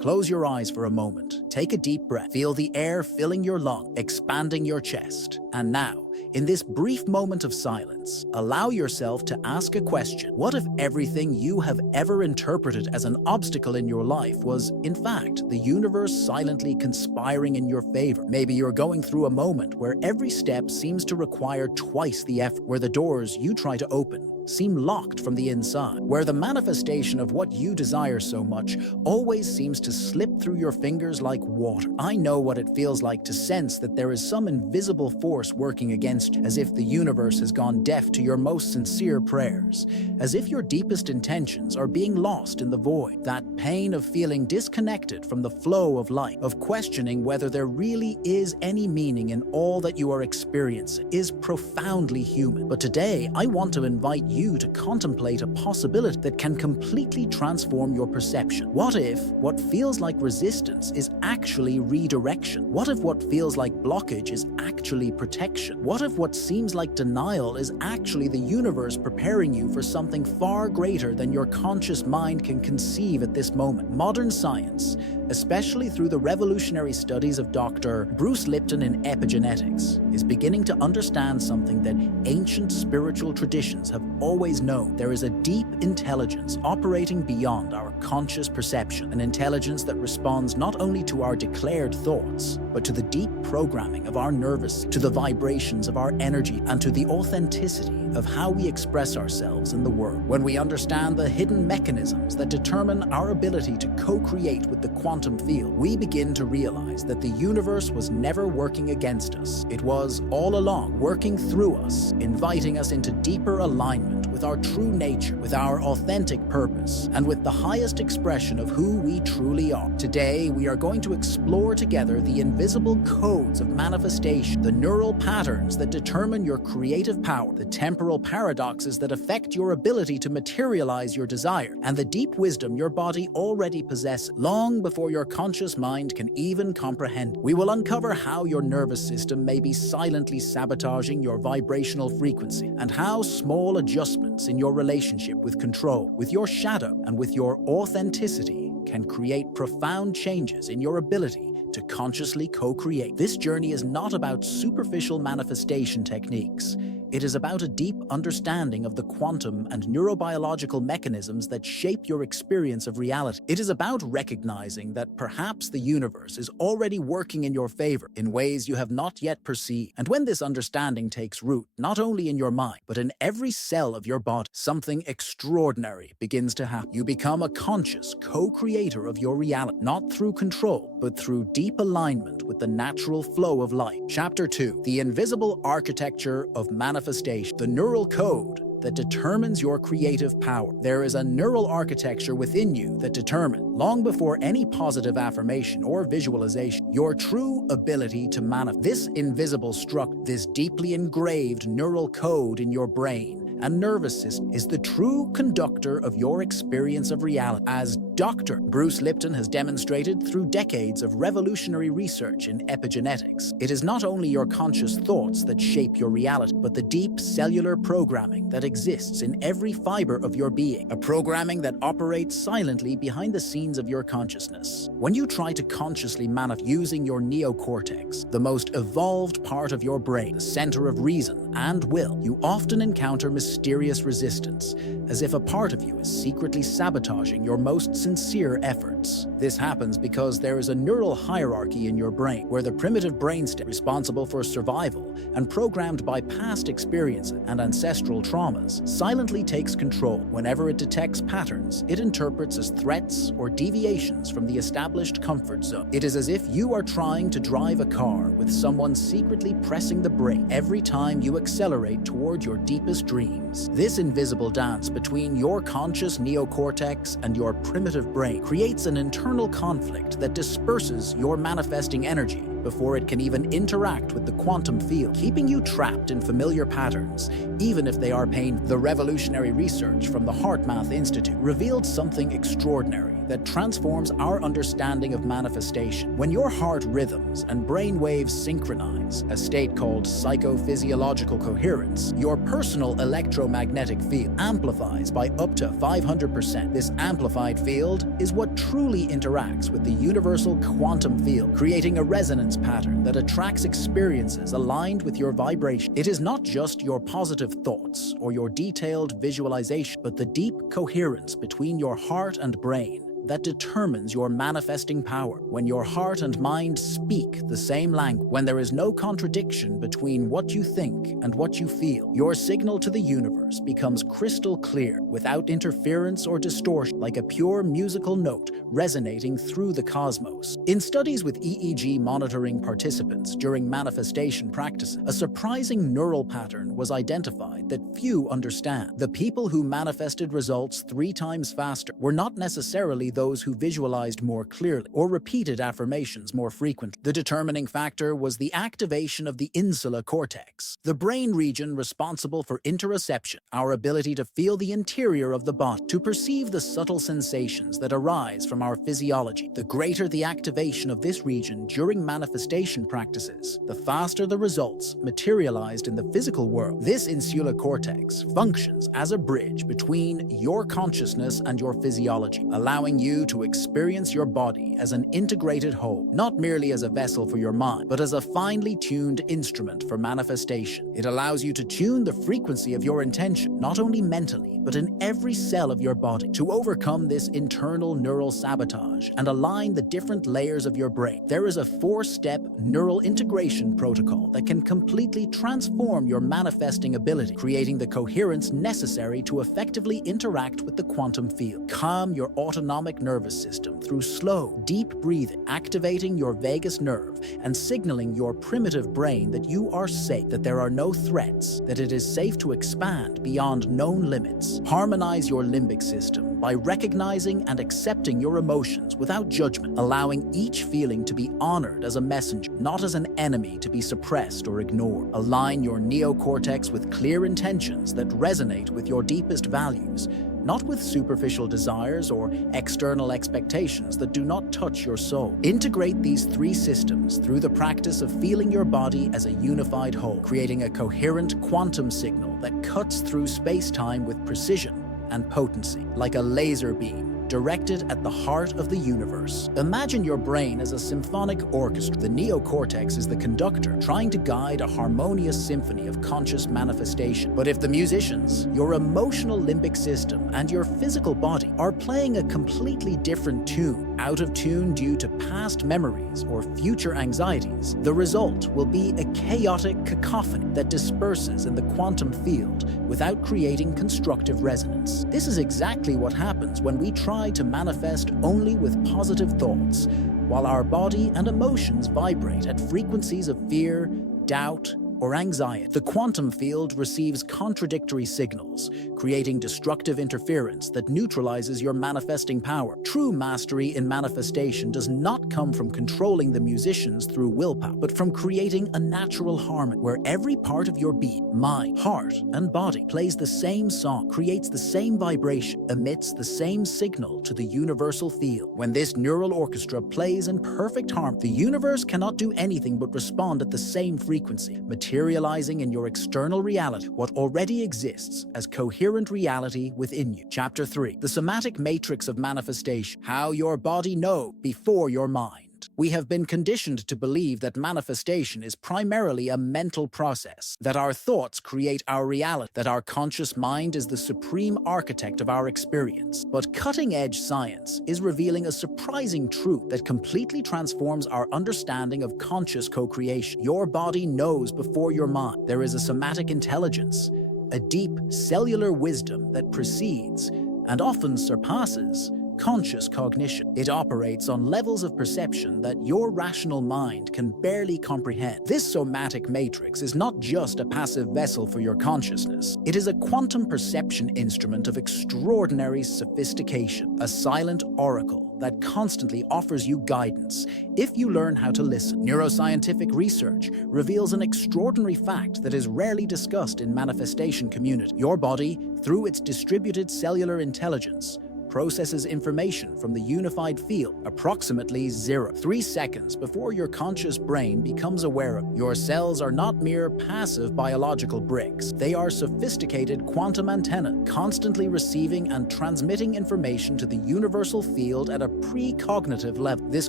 Close your eyes for a moment. Take a deep breath. Feel the air filling your lungs, expanding your chest. And now, in this brief moment of silence, allow yourself to ask a question. What if everything you have ever interpreted as an obstacle in your life was, in fact, the universe silently conspiring in your favor? Maybe you're going through a moment where every step seems to require twice the effort, where the doors you try to open seem locked from the inside, where the manifestation of what you desire so much always seems to slip through your fingers like water. I know what it feels like to sense that there is some invisible force working against you, as if the universe has gone deaf to your most sincere prayers, as if your deepest intentions are being lost in the void. That pain of feeling disconnected from the flow of life, of questioning whether there really is any meaning in all that you are experiencing, is profoundly human. But today, I want to invite you to contemplate a possibility that can completely transform your perception. What if what feels like resistance is actually redirection? What if what feels like blockage is actually protection? What if what seems like denial is actually the universe preparing you for something far greater than your conscious mind can conceive at this moment? Modern science, especially through the revolutionary studies of Dr. Bruce Lipton in epigenetics, is beginning to understand something that ancient spiritual traditions have always known. There is a deep intelligence operating beyond our conscious perception, an intelligence that responds not only to our declared thoughts, but to the deep programming of our nervous, to the vibrations of our energy, and to the authenticity of how we express ourselves in the world. When we understand the hidden mechanisms that determine our ability to co-create with the quantum field, we begin to realize that the universe was never working against us. It was all along working through us, inviting us into deeper alignment with our true nature, with our authentic purpose, and with the highest expression of who we truly are. Today, we are going to explore together the invisible codes of manifestation, the neural patterns that determine your creative power, the temporal paradoxes that affect your ability to materialize your desire, and the deep wisdom your body already possesses long before your conscious mind can even comprehend. We will uncover how your nervous system may be silently sabotaging your vibrational frequency, and how small adjustments in your relationship with control, with your shadow, and with your authenticity can create profound changes in your ability to consciously co-create. This journey is not about superficial manifestation techniques. It is about a deep understanding of the quantum and neurobiological mechanisms that shape your experience of reality. It is about recognizing that perhaps the universe is already working in your favor in ways you have not yet perceived. And when this understanding takes root, not only in your mind, but in every cell of your body, something extraordinary begins to happen. You become a conscious co-creator of your reality, not through control, but through deep alignment with the natural flow of life. Chapter 2: The Invisible Architecture of Manifestation. The neural code that determines your creative power. There is a neural architecture within you that determines, long before any positive affirmation or visualization, your true ability to manifest. This invisible structure, this deeply engraved neural code in your brain and nervous system, is the true conductor of your experience of reality. As Dr. Bruce Lipton has demonstrated through decades of revolutionary research in epigenetics, it is not only your conscious thoughts that shape your reality, but the deep cellular programming that exists in every fiber of your being, a programming that operates silently behind the scenes of your consciousness. When you try to consciously manifest using your neocortex, the most evolved part of your brain, the center of reason and will, you often encounter mysterious resistance, as if a part of you is secretly sabotaging your most sincere efforts. This happens because there is a neural hierarchy in your brain, where the primitive brainstem, responsible for survival and programmed by past experiences and ancestral traumas, silently takes control. Whenever it detects patterns it interprets as threats or deviations from the established comfort zone. It is as if you are trying to drive a car with someone secretly pressing the brake every time you accelerate toward your deepest dreams. This invisible dance between your conscious neocortex and your primitive brain creates an internal conflict that disperses your manifesting energy before it can even interact with the quantum field, keeping you trapped in familiar patterns, even if they are painful. The revolutionary research from the HeartMath Institute revealed something extraordinary. that transforms our understanding of manifestation. When your heart rhythms and brain waves synchronize, a state called psychophysiological coherence, your personal electromagnetic field amplifies by up to 500%. This amplified field is what truly interacts with the universal quantum field, creating a resonance pattern that attracts experiences aligned with your vibration. It is not just your positive thoughts or your detailed visualization, but the deep coherence between your heart and brain that determines your manifesting power. When your heart and mind speak the same language, when there is no contradiction between what you think and what you feel, your signal to the universe becomes crystal clear, without interference or distortion, like a pure musical note resonating through the cosmos. In studies with EEG monitoring participants during manifestation practices, a surprising neural pattern was identified that few understand. The people who manifested results 3 times faster were not necessarily those who visualized more clearly or repeated affirmations more frequently. The determining factor was the activation of the insula cortex, the brain region responsible for interoception, our ability to feel the interior of the body, to perceive the subtle sensations that arise from our physiology. The greater the activation of this region during manifestation practices, the faster the results materialized in the physical world. This insula cortex functions as a bridge between your consciousness and your physiology, allowing you to experience your body as an integrated whole, not merely as a vessel for your mind, but as a finely tuned instrument for manifestation. It allows you to tune the frequency of your intention, not only mentally, but in every cell of your body. To overcome this internal neural sabotage and align the different layers of your brain, there is a 4-step neural integration protocol that can completely transform your manifesting ability, creating the coherence necessary to effectively interact with the quantum field. Calm your autonomic nervous system through slow, deep breathing, activating your vagus nerve and signaling your primitive brain that you are safe, that there are no threats, that it is safe to expand beyond known limits. Harmonize your limbic system by recognizing and accepting your emotions without judgment, allowing each feeling to be honored as a messenger, not as an enemy to be suppressed or ignored. Align your neocortex with clear intentions that resonate with your deepest values, not with superficial desires or external expectations that do not touch your soul. Integrate these 3 systems through the practice of feeling your body as a unified whole, creating a coherent quantum signal that cuts through space-time with precision and potency, like a laser beam directed at the heart of the universe. Imagine your brain as a symphonic orchestra. The neocortex is the conductor, trying to guide a harmonious symphony of conscious manifestation. But if the musicians, your emotional limbic system, and your physical body are playing a completely different tune, out of tune due to past memories or future anxieties, the result will be a chaotic cacophony that disperses in the quantum field without creating constructive resonance. This is exactly what happens when we try to manifest only with positive thoughts, while our body and emotions vibrate at frequencies of fear, doubt, or anxiety. The quantum field receives contradictory signals, creating destructive interference that neutralizes your manifesting power. True mastery in manifestation does not come from controlling the musicians through willpower, but from creating a natural harmony where every part of your being, mind, heart, and body plays the same song, creates the same vibration, emits the same signal to the universal field. When this neural orchestra plays in perfect harmony, the universe cannot do anything but respond at the same frequency, materializing in your external reality what already exists as coherent reality within you. Chapter 3. The somatic matrix of manifestation. How your body knows before your mind. We have been conditioned to believe that manifestation is primarily a mental process, that our thoughts create our reality, that our conscious mind is the supreme architect of our experience. But cutting-edge science is revealing a surprising truth that completely transforms our understanding of conscious co-creation. Your body knows before your mind. There is a somatic intelligence, a deep cellular wisdom that precedes and often surpasses conscious cognition. It operates on levels of perception that your rational mind can barely comprehend. This somatic matrix is not just a passive vessel for your consciousness. It is a quantum perception instrument of extraordinary sophistication, a silent oracle that constantly offers you guidance if you learn how to listen. Neuroscientific research reveals an extraordinary fact that is rarely discussed in manifestation community. Your body, through its distributed cellular intelligence, processes information from the unified field approximately 3 seconds before your conscious brain becomes aware of it. Your cells are not mere passive biological bricks. They are sophisticated quantum antennae, constantly receiving and transmitting information to the universal field at a precognitive level. This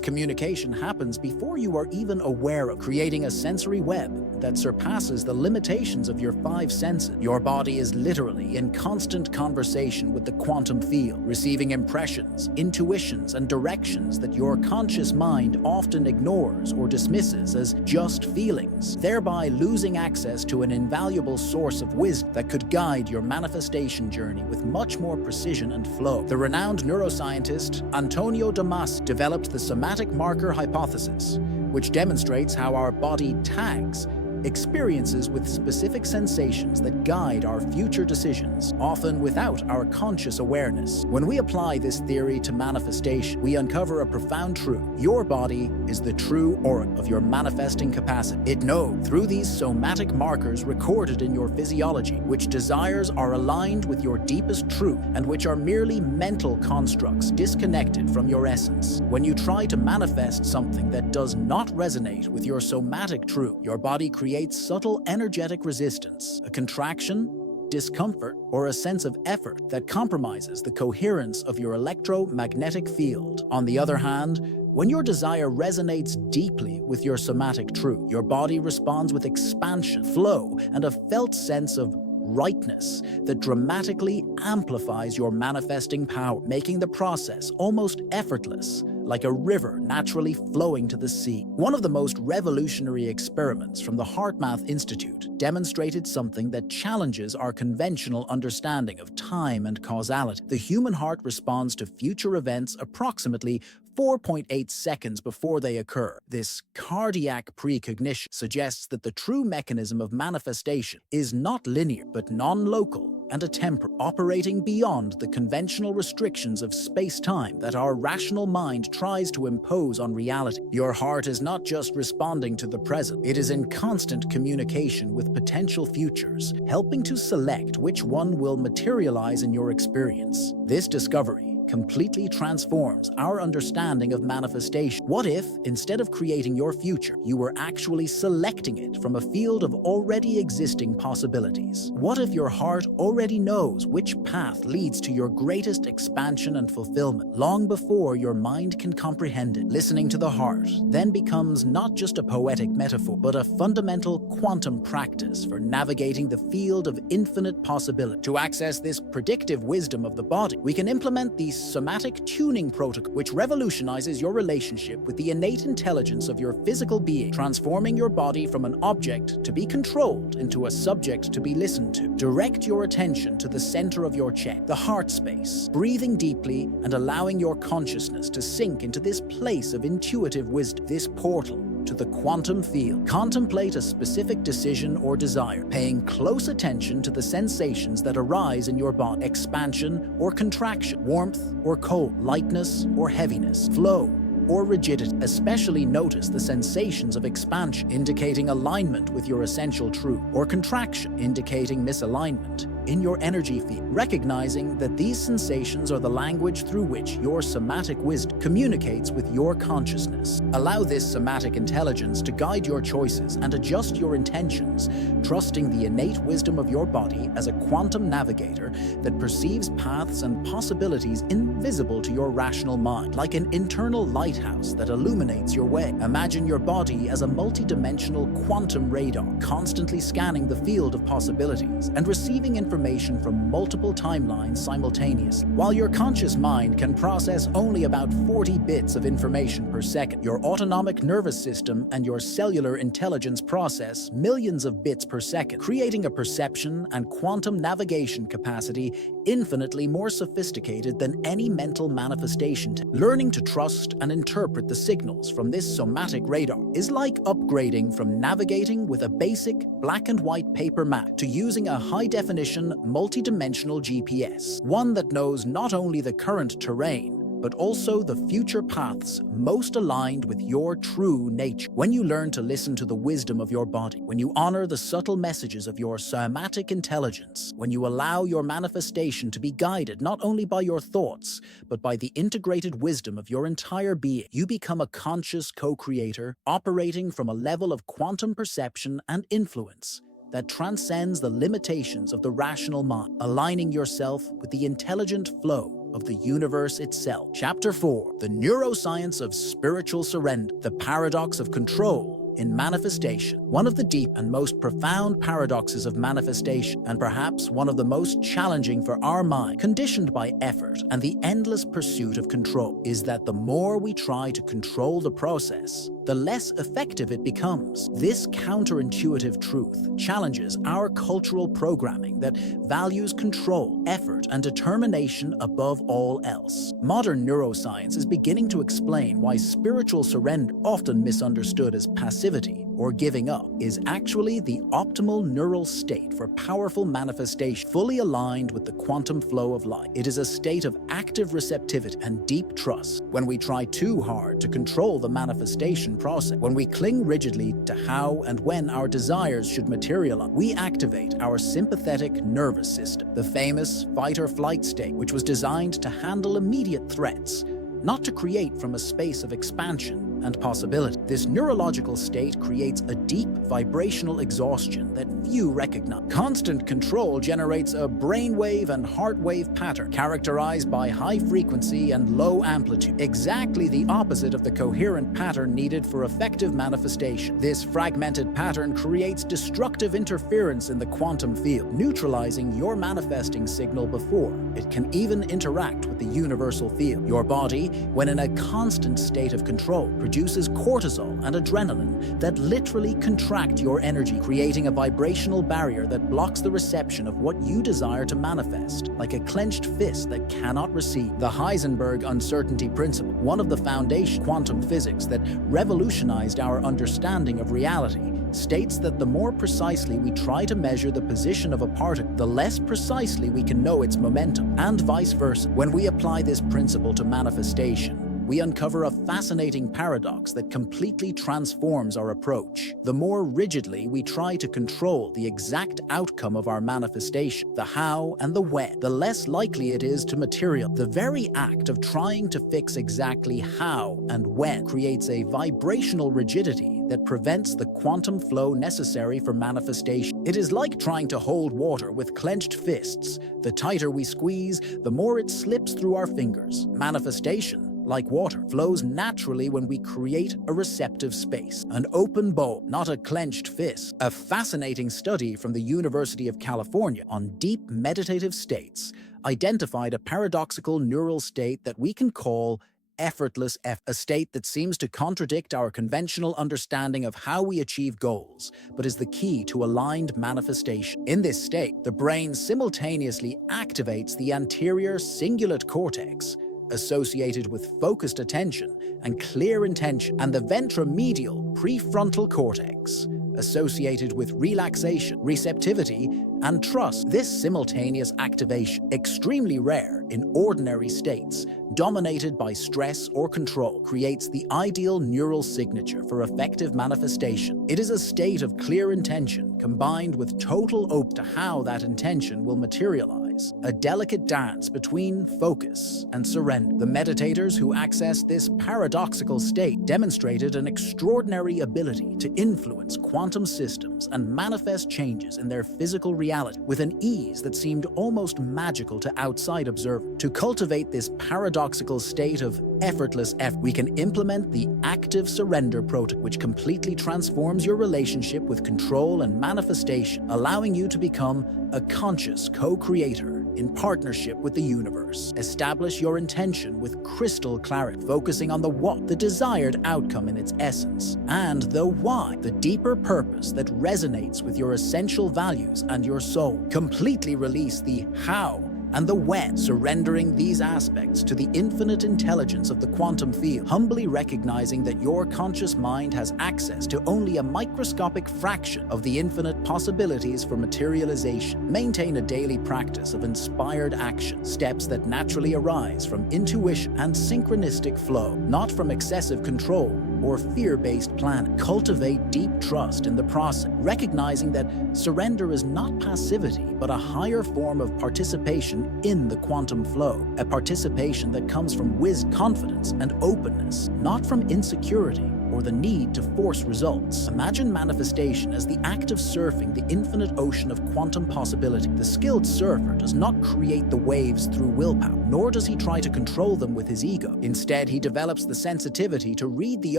communication happens before you are even aware of, creating a sensory web that surpasses the limitations of your 5 senses. Your body is literally in constant conversation with the quantum field, receiving impressions, intuitions, and directions that your conscious mind often ignores or dismisses as just feelings, thereby losing access to an invaluable source of wisdom that could guide your manifestation journey with much more precision and flow. The renowned neuroscientist Antonio Damasio developed the somatic marker hypothesis, which demonstrates how our body tags experiences with specific sensations that guide our future decisions, often without our conscious awareness. When we apply this theory to manifestation, we uncover a profound truth. Your body is the true oracle of your manifesting capacity. It knows through these somatic markers recorded in your physiology which desires are aligned with your deepest truth and which are merely mental constructs disconnected from your essence. When you try to manifest something that does not resonate with your somatic truth, your body creates subtle energetic resistance, a contraction, discomfort, or a sense of effort that compromises the coherence of your electromagnetic field. On the other hand, when your desire resonates deeply with your somatic truth, your body responds with expansion, flow, and a felt sense of rightness that dramatically amplifies your manifesting power, making the process almost effortless, like a river naturally flowing to the sea. One of the most revolutionary experiments from the HeartMath Institute demonstrated something that challenges our conventional understanding of time and causality. The human heart responds to future events approximately 4.8 seconds before they occur. This cardiac precognition suggests that the true mechanism of manifestation is not linear, but non-local and atemporal, operating beyond the conventional restrictions of space-time that our rational mind tries to impose on reality. Your heart is not just responding to the present, it is in constant communication with potential futures, helping to select which one will materialize in your experience. This discovery completely transforms our understanding of manifestation. What if, instead of creating your future, you were actually selecting it from a field of already existing possibilities? What if your heart already knows which path leads to your greatest expansion and fulfillment, long before your mind can comprehend it? Listening to the heart then becomes not just a poetic metaphor, but a fundamental quantum practice for navigating the field of infinite possibility. To access this predictive wisdom of the body, we can implement the somatic tuning protocol, which revolutionizes your relationship with the innate intelligence of your physical being, transforming your body from an object to be controlled into a subject to be listened to. Direct your attention to the center of your chest, the heart space, breathing deeply and allowing your consciousness to sink into this place of intuitive wisdom, this portal to the quantum field. Contemplate a specific decision or desire, paying close attention to the sensations that arise in your body: expansion or contraction, warmth or cold, lightness or heaviness, flow or rigidity. Especially notice the sensations of expansion, indicating alignment with your essential truth, or contraction, indicating misalignment in your energy field, recognizing that these sensations are the language through which your somatic wisdom communicates with your consciousness. Allow this somatic intelligence to guide your choices and adjust your intentions, trusting the innate wisdom of your body as a quantum navigator that perceives paths and possibilities invisible to your rational mind, like an internal lighthouse that illuminates your way. Imagine your body as a multidimensional quantum radar, constantly scanning the field of possibilities and receiving information from multiple timelines simultaneously. While your conscious mind can process only about 40 bits of information per second, your autonomic nervous system and your cellular intelligence process millions of bits per second, creating a perception and quantum navigation capacity infinitely more sophisticated than any mental manifestation. Learning to trust and interpret the signals from this somatic radar is like upgrading from navigating with a basic black and white paper map to using a high-definition multi-dimensional GPS, one that knows not only the current terrain, but also the future paths most aligned with your true nature. When you learn to listen to the wisdom of your body, when you honor the subtle messages of your somatic intelligence, when you allow your manifestation to be guided not only by your thoughts, but by the integrated wisdom of your entire being, you become a conscious co-creator operating from a level of quantum perception and influence that transcends the limitations of the rational mind, aligning yourself with the intelligent flow of the universe itself. Chapter 4. The Neuroscience of Spiritual Surrender. The Paradox of Control in Manifestation. One of the deep and most profound paradoxes of manifestation, and perhaps one of the most challenging for our mind, conditioned by effort and the endless pursuit of control, is that the more we try to control the process, the less effective it becomes. This counterintuitive truth challenges our cultural programming that values control, effort, and determination above all else. Modern neuroscience is beginning to explain why spiritual surrender, often misunderstood as passivity or giving up, is actually the optimal neural state for powerful manifestation, fully aligned with the quantum flow of life. It is a state of active receptivity and deep trust. When we try too hard to control the manifestation process, when we cling rigidly to how and when our desires should materialize, we activate our sympathetic nervous system, the famous fight-or-flight state, which was designed to handle immediate threats, not to create from a space of expansion and possibility. This neurological state creates a deep vibrational exhaustion that few recognize. Constant control generates a brainwave and heartwave pattern characterized by high frequency and low amplitude, exactly the opposite of the coherent pattern needed for effective manifestation. This fragmented pattern creates destructive interference in the quantum field, neutralizing your manifesting signal before it can even interact with the universal field. Your body, when in a constant state of control, produces cortisol and adrenaline that literally contract your energy, creating a vibrational barrier that blocks the reception of what you desire to manifest, like a clenched fist that cannot receive. The Heisenberg uncertainty principle, one of the foundation quantum physics that revolutionized our understanding of reality, states that the more precisely we try to measure the position of a particle, the less precisely we can know its momentum, and vice versa. When we apply this principle to manifestation, we uncover a fascinating paradox that completely transforms our approach. The more rigidly we try to control the exact outcome of our manifestation, the how and the when, the less likely it is to materialize. The very act of trying to fix exactly how and when creates a vibrational rigidity that prevents the quantum flow necessary for manifestation. It is like trying to hold water with clenched fists. The tighter we squeeze, the more it slips through our fingers. Manifestation, like water, flows naturally when we create a receptive space, an open bowl, not a clenched fist. A fascinating study from the University of California on deep meditative states identified a paradoxical neural state that we can call effortless effort, a state that seems to contradict our conventional understanding of how we achieve goals, but is the key to aligned manifestation. In this state, the brain simultaneously activates the anterior cingulate cortex, associated with focused attention and clear intention, and the ventromedial prefrontal cortex, associated with relaxation, receptivity, and trust. This simultaneous activation, extremely rare in ordinary states, dominated by stress or control, creates the ideal neural signature for effective manifestation. It is a state of clear intention combined with total openness to how that intention will materialize, a delicate dance between focus and surrender. The meditators who accessed this paradoxical state demonstrated an extraordinary ability to influence quantum systems and manifest changes in their physical reality with an ease that seemed almost magical to outside observers. To cultivate this paradoxical state of effortless effort, we can implement the active surrender protocol, which completely transforms your relationship with control and manifestation, allowing you to become a conscious co-creator in partnership with the universe. Establish your intention with crystal clarity, focusing on the what, the desired outcome in its essence, and the why, the deeper purpose that resonates with your essential values and your soul. Completely release the how and the when, surrendering these aspects to the infinite intelligence of the quantum field, humbly recognizing that your conscious mind has access to only a microscopic fraction of the infinite possibilities for materialization. Maintain a daily practice of inspired action, steps that naturally arise from intuition and synchronistic flow, not from excessive control or fear-based planning. Cultivate deep trust in the process, recognizing that surrender is not passivity, but a higher form of participation in the quantum flow, a participation that comes from wisdom, confidence, and openness, not from insecurity or the need to force results. Imagine manifestation as the act of surfing the infinite ocean of quantum possibility. The skilled surfer does not create the waves through willpower, nor does he try to control them with his ego. Instead, he develops the sensitivity to read the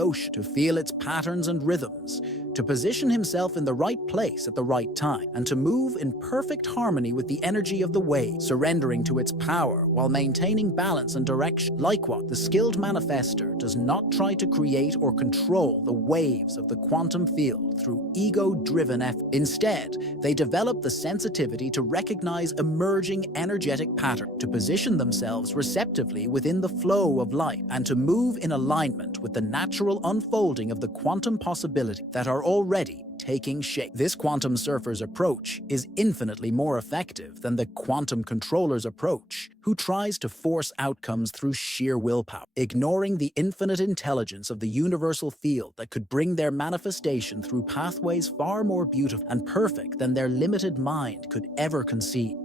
ocean, to feel its patterns and rhythms, to position himself in the right place at the right time, and to move in perfect harmony with the energy of the wave, surrendering to its power while maintaining balance and direction. Likewise, the skilled manifester does not try to create or control the waves of the quantum field through ego-driven effort. Instead, they develop the sensitivity to recognize emerging energetic patterns, to position themselves receptively within the flow of life, and to move in alignment with the natural unfolding of the quantum possibility that are already taking shape. This quantum surfer's approach is infinitely more effective than the quantum controller's approach, who tries to force outcomes through sheer willpower, ignoring the infinite intelligence of the universal field that could bring their manifestation through pathways far more beautiful and perfect than their limited mind could ever conceive.